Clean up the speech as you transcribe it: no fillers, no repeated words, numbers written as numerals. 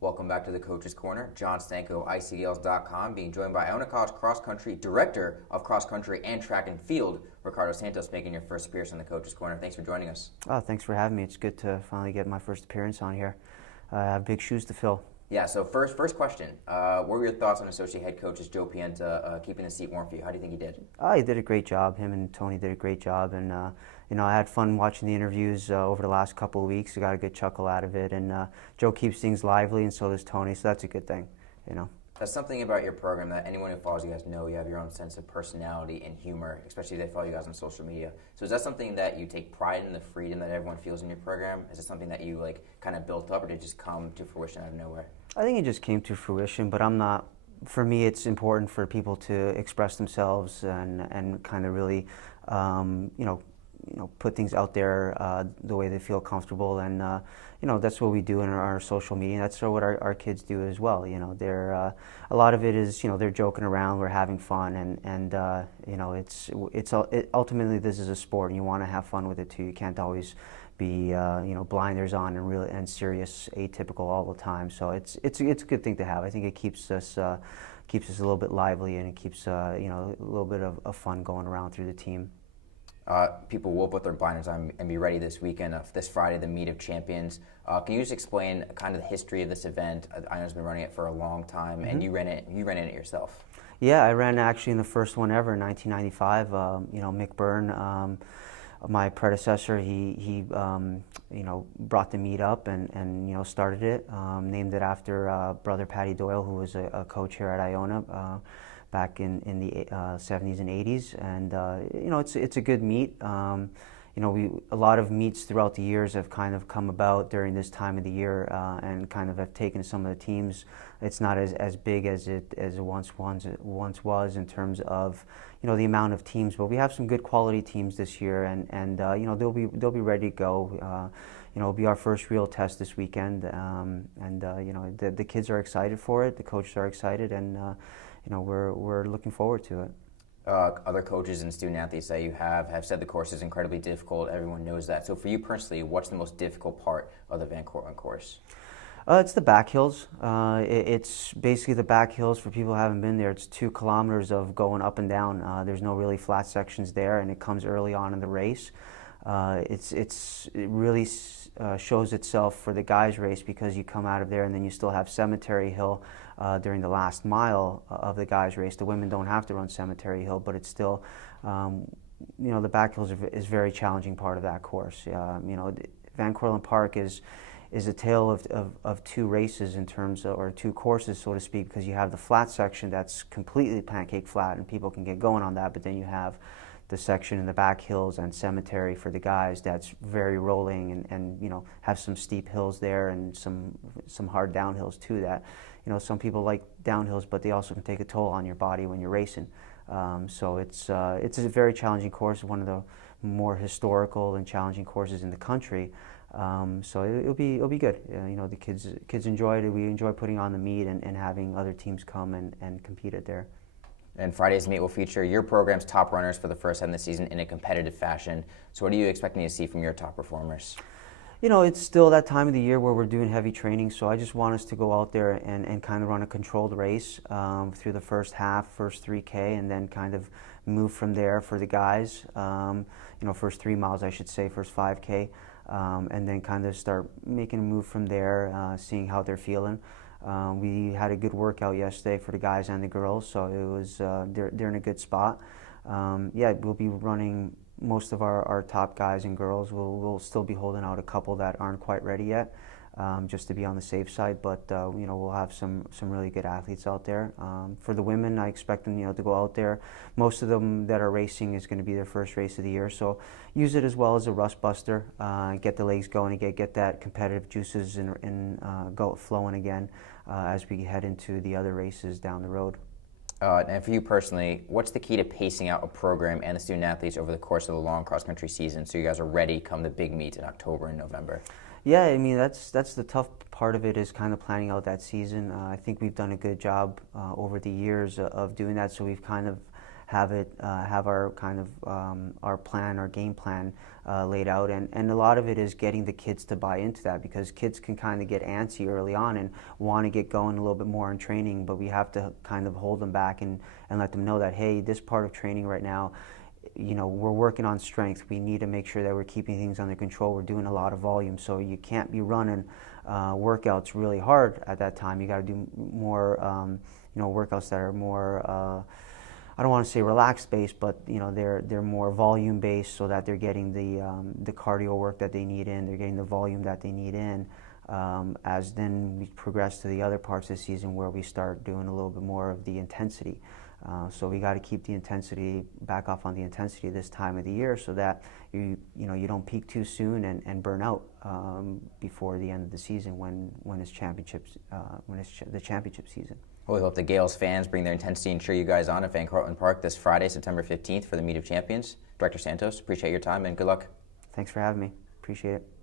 Welcome back to the Coach's Corner. John Stanko, ICGales.com, being joined by Iona College Cross Country Director of Cross Country and Track and Field, Ricardo Santos, making your first appearance on the Coach's Corner. Thanks for joining us. Oh, thanks for having me. It's good to finally get my first appearance on here. I have big shoes to fill. Yeah, so first question. What were your thoughts on Associate Head Coach's Joe Pienta keeping the seat warm for you? How do you think he did? He did a great job. Him and Tony did a great job. And, I had fun watching the interviews over the last couple of weeks. I got a good chuckle out of it. And Joe keeps things lively, and so does Tony, so that's a good thing, That's something about your program that anyone who follows you guys know you have your own sense of personality and humor, especially if they follow you guys on social media. So is that something that you take pride in, the freedom that everyone feels in your program? Is it something that you kind of built up, or did it just come to fruition out of nowhere? I think it just came to fruition, but for me it's important for people to express themselves and kind of really, put things out there the way they feel comfortable, and that's what we do in our social media. That's what our kids do as well. They're a lot of it is they're joking around, we're having fun, and ultimately this is a sport, and you want to have fun with it too. You can't always be blinders on and serious, atypical all the time. So it's a good thing to have. I think it keeps us a little bit lively, and it keeps a little bit of fun going around through the team. People will put their blinders on and be ready this weekend, this Friday, the Meet of Champions. Can you just explain kind of the history of this event? I know it's been running it for a long time, and you ran it yourself. Yeah, I ran actually in the first one ever in 1995. Mick Byrne, my predecessor, he brought the meet up and started it, named it after brother Paddy Doyle, who was a coach here at Iona back in the 70s and 80s, and it's a good meet. A lot of meets throughout the years have kind of come about during this time of the year, and kind of have taken some of the teams. It's not as big as it once was in terms of the amount of teams, but we have some good quality teams this year, and they'll be ready to go. It'll be our first real test this weekend, and the kids are excited for it. The coaches are excited, and we're looking forward to it. Other coaches and student athletes that you have said the course is incredibly difficult. Everyone knows that. So for you personally, what's the most difficult part of the Van Cortlandt course? It's the back hills. It's basically the back hills. For people who haven't been there, it's 2 kilometers of going up and down. There's no really flat sections there, and it comes early on in the race. It really shows itself for the guys' race, because you come out of there and then you still have Cemetery Hill during the last mile of the guys' race. The women don't have to run Cemetery Hill, but it's still, the back hills is a very challenging part of that course. Van Cortlandt Park is a tale of 2 races in terms of, or 2 courses, so to speak, because you have the flat section that's completely pancake flat and people can get going on that, but then you have the section in the back hills and Cemetery for the guys that's very rolling and have some steep hills there and some hard downhills too, that some people like downhills, but they also can take a toll on your body when you're racing. So it's a very challenging course, one of the more historical and challenging courses in the country. So it'll be good. The kids enjoy it. We enjoy putting on the meet and having other teams come and compete it there. And Friday's meet will feature your program's top runners for the first time this season in a competitive fashion. So what are you expecting to see from your top performers? It's still that time of the year where we're doing heavy training, so I just want us to go out there and kind of run a controlled race through the first 3K, and then kind of move from there for the guys. First 3 miles, I should say, first 5K, and then kind of start making a move from there, seeing how they're feeling. We had a good workout yesterday for the guys and the girls, so it was they're in a good spot. We'll be running most of our top guys and girls. We'll still be holding out a couple that aren't quite ready yet, just to be on the safe side. But we'll have some really good athletes out there. For the women, I expect them to go out there. Most of them that are racing is going to be their first race of the year, so use it as well as a rust buster. Get the legs going and get that competitive juices and go flowing again as we head into the other races down the road. And for you personally, what's the key to pacing out a program and the student athletes over the course of the long cross-country season so you guys are ready come the big meet in October and November? Yeah, I mean, that's the tough part of it, is kind of planning out that season. I think we've done a good job over the years of doing that, so we've kind of have our kind of our game plan laid out, and a lot of it is getting the kids to buy into that, because kids can kind of get antsy early on and want to get going a little bit more in training, but we have to kind of hold them back and let them know that, hey, this part of training right now, we're working on strength. We need to make sure that we're keeping things under control. We're doing a lot of volume, so you can't be running workouts really hard at that time. You got to do more, workouts that are more, I don't want to say relaxed based, but they're more volume based, so that they're getting the cardio work that they need in. They're getting the volume that they need in. As then we progress to the other parts of the season where we start doing a little bit more of the intensity. So we got to keep the intensity, back off on the intensity this time of the year, so that you don't peak too soon and burn out before the end of the season when it's the championship season. Well, we hope the Gaels fans bring their intensity and cheer you guys on at Van Carlton Park this Friday, September 15th for the Meet of Champions. Director Santos, appreciate your time and good luck. Thanks for having me. Appreciate it.